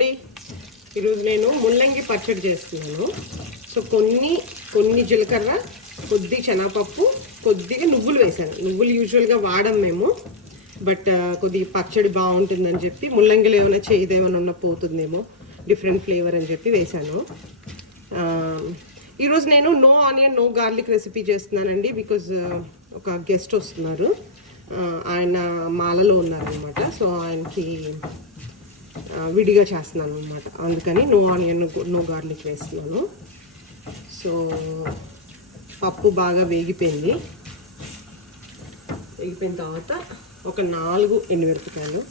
అండి, ఈరోజు నేను ముల్లంగి పచ్చడి చేస్తున్నాను. సో కొన్ని జీలకర్ర, కొద్ది శనగపప్పు, కొద్దిగా నువ్వులు వేసాను. నువ్వులు యూజువల్గా వాడం మేము, బట్ కొద్ది పచ్చడి బాగుంటుందని చెప్పి ముల్లంగిలో ఏమైనా చేదేమైనా ఉన్న పోతుందేమో డిఫరెంట్ ఫ్లేవర్ అని చెప్పి వేసాను. ఈరోజు నేను no onion no garlic recipe చేస్తున్నానండి. బికాజ్ ఒక గెస్ట్ వస్తున్నారు, ఆయన మాలలో ఉన్నారనమాట. సో ఆయనకి విడిగా చేస్తున్నాను అనమాట. అందుకని నో ఆనియన్ నో గార్లిక్ వేస్తున్నాను. సో పప్పు బాగా వేగిపోయిన తర్వాత ఒక 4 ఎండుమిరపకాయలు,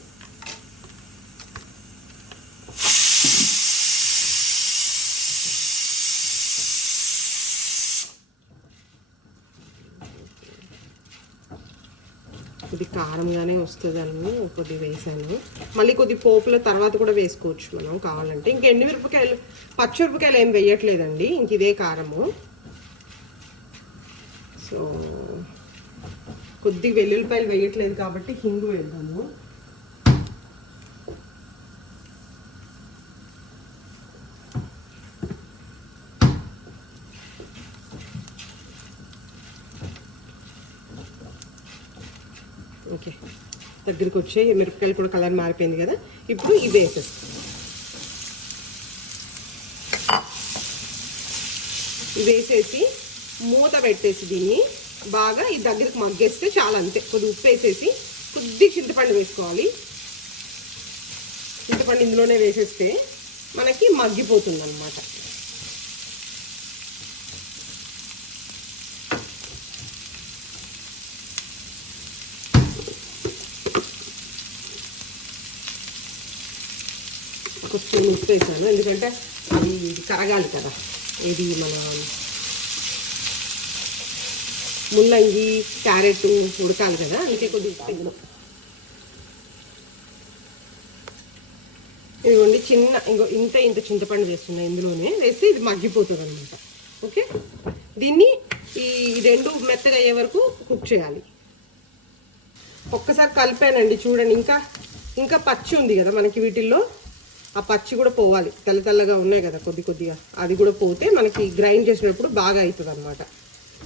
కొద్ది కారంగానే వస్తుందని కొద్ది వేసాను. మళ్ళీ కొద్ది పోపుల తర్వాత కూడా వేసుకోవచ్చు మనం కావాలంటే. ఇంక ఎండుమిరపకాయలు పచ్చిమిరపకాయలు ఏం వేయట్లేదండి, ఇంక ఇదే కారము. సో కొద్ది వెల్లుల్లిపాయలు వేయట్లేదు కాబట్టి హింగు వేద్దాము. ఓకే, దగ్గరికి వచ్చే మిరపకాయలు కూడా కలర్ మారిపోయింది కదా. ఇప్పుడు ఇవి వేసేస్తాం. ఇవి వేసేసి మూత పెట్టేసి దీన్ని బాగా ఈ దగ్గరికి మగ్గేస్తే చాలా, అంతే. కొద్ది ఉప్పు వేసేసి కొద్ది చింతపండు వేసుకోవాలి. చింతపండు ఇందులోనే వేసేస్తే మనకి మగ్గిపోతుంది అన్నమాట. ఒక స్పూన్ ఉప్పు వేసాను, ఎందుకంటే అది కరగాలి కదా. ఇది మన ముల్లంగి క్యారెట్ ఉడకాలి కదా, అందుకే కొద్దిగా ఉప్పు. ఇదిగోండి ఇంత చింతపండు వేస్తున్నాయి, ఇందులోనే వేసి ఇది మగ్గిపోతుంది అనమాట. ఓకే, దీన్ని ఈ 2 మెత్తగా అయ్యే వరకు కుక్ చేయాలి. ఒక్కసారి కలిపానండి, చూడండి. ఇంకా పచ్చి ఉంది కదా మనకి వీటిల్లో, ఆ పచ్చి కూడా పోవాలి. తెల్లగా ఉన్నాయి కదా కొద్దిగా, అది కూడా పోతే మనకి గ్రైండ్ చేసినప్పుడు బాగా అవుతుంది అనమాట.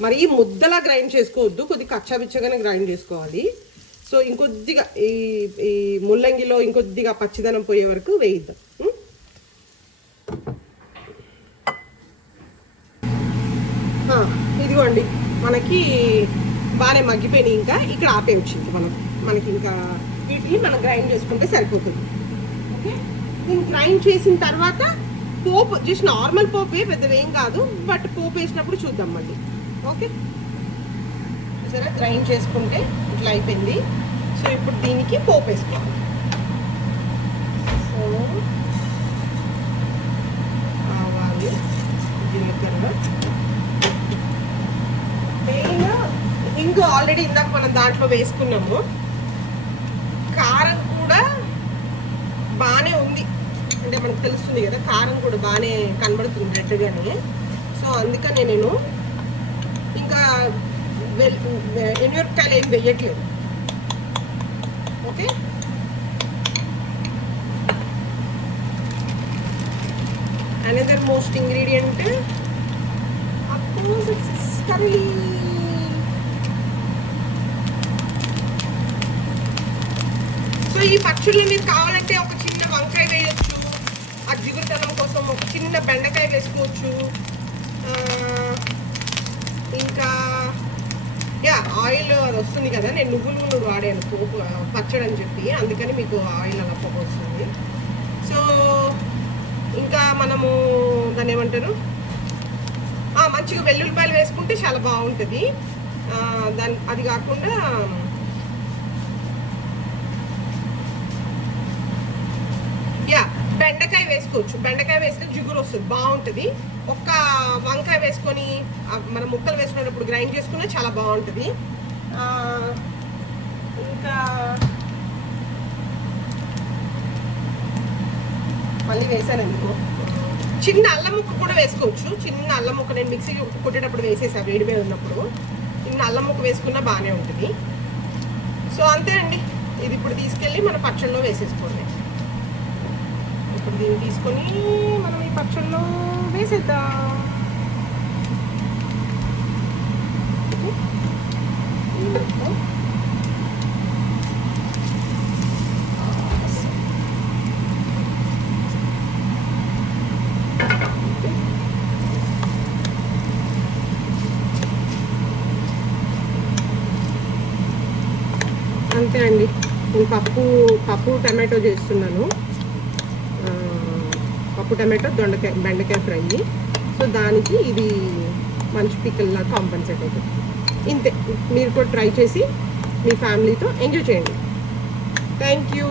మరి ఈ ముద్దలా గ్రైండ్ చేసుకోవద్దు, కొద్ది కచ్చాబిచ్చగానే గ్రైండ్ చేసుకోవాలి. సో ఇంకొద్దిగా ఈ ముల్లంగిలో ఇంకొద్దిగా పచ్చిదనం పోయే వరకు వేయిద్దాం. ఇదిగోండి మనకి బాగానే మగ్గిపోయినాయి. ఇంకా ఇక్కడ ఆపే వచ్చింది మనకి ఇంకా వీటిని మనం గ్రైండ్ చేసుకుంటే సరిపోతుంది. ఓకే, దీన్ని గ్రైండ్ చేసిన తర్వాత పోపు జస్ట్ నార్మల్ పోపే, పెద్దది ఏం కాదు, బట్ పోపు వేసినప్పుడు చూద్దాం మళ్ళీ. ఓకే, సరే గ్రైండ్ చేసుకుంటే ఇట్లా అయిపోయింది. సో ఇప్పుడు దీనికి పోపు వేసుకోవాలి. సో ఆవాలు, జీలకర్ర, మెయిన్ ఇంగు ఆల్రెడీ ఇందాక మనం దాంట్లో వేసుకున్నాము. కారం కూడా బాగానే ఉంది, అంటే మనకు తెలుస్తుంది కదా, కారం కూడా బాగానే కనబడుతుంది రెడ్గానే. సో అందుకనే నేను ఇంకా ఎండుమిరపకాయలు ఏం వేయట్లేదు. Okay, another most ingredient of course it's curry. So ఈ పచ్చళ్ళు మీరు కావాలంటే ఒక చిన్న వంకాయ వేయచ్చు, ఆ జిగురుతనం కోసం ఒక చిన్న బెండకాయ వేసుకోవచ్చు. ఇంకా ఆయిల్ అది వస్తుంది కదా, నేను నువ్వుల నూనె వాడాను పోపు పచ్చడి అని చెప్పి, అందుకని మీకు ఆయిల్ అలా పోపు వస్తుంది. సో ఇంకా మనము దాన్ని ఏమంటారు, మంచిగా వెల్లుల్లిపాయలు వేసుకుంటే చాలా బాగుంటుంది. అది కాకుండా బెండకాయ వేసుకోవచ్చు. బెండకాయ వేస్తే జిగురు వస్తుంది, బాగుంటుంది. ఒక్క వంకాయ వేసుకొని మనం ముక్కలు వేసుకునేటప్పుడు గ్రైండ్ చేసుకున్నా చాలా బాగుంటుంది. ఇంకా మళ్ళీ వేసాను ఎందుకు, చిన్న అల్లం ముక్క కూడా వేసుకోవచ్చు. చిన్న అల్లం ముక్క నేను మిక్సీ కొట్టేటప్పుడు వేసేసా, వేడిపోయి ఉన్నప్పుడు. చిన్న అల్లం ముక్క వేసుకున్నా బాగానే ఉంటుంది. సో అంతే అండి, ఇది ఇప్పుడు తీసుకెళ్ళి మన పచ్చళ్ళలో వేసేసుకోండి. దీన్ని తీసుకొని మనం ఈ పచ్చళ్ళలో వేసేద్దాం. అంతే అండి. నేను పప్పు టమాటో చేస్తున్నాను. పప్పు టమాటో బెండకాయ ఫ్రై. సో దానికి ఇది మంచి పిక్కల్లా కాంపన్సేట్ అవుతుంది. ఇంతే. మీరు కూడా ట్రై చేసి మీ ఫ్యామిలీతో ఎంజాయ్ చేయండి. Thank you.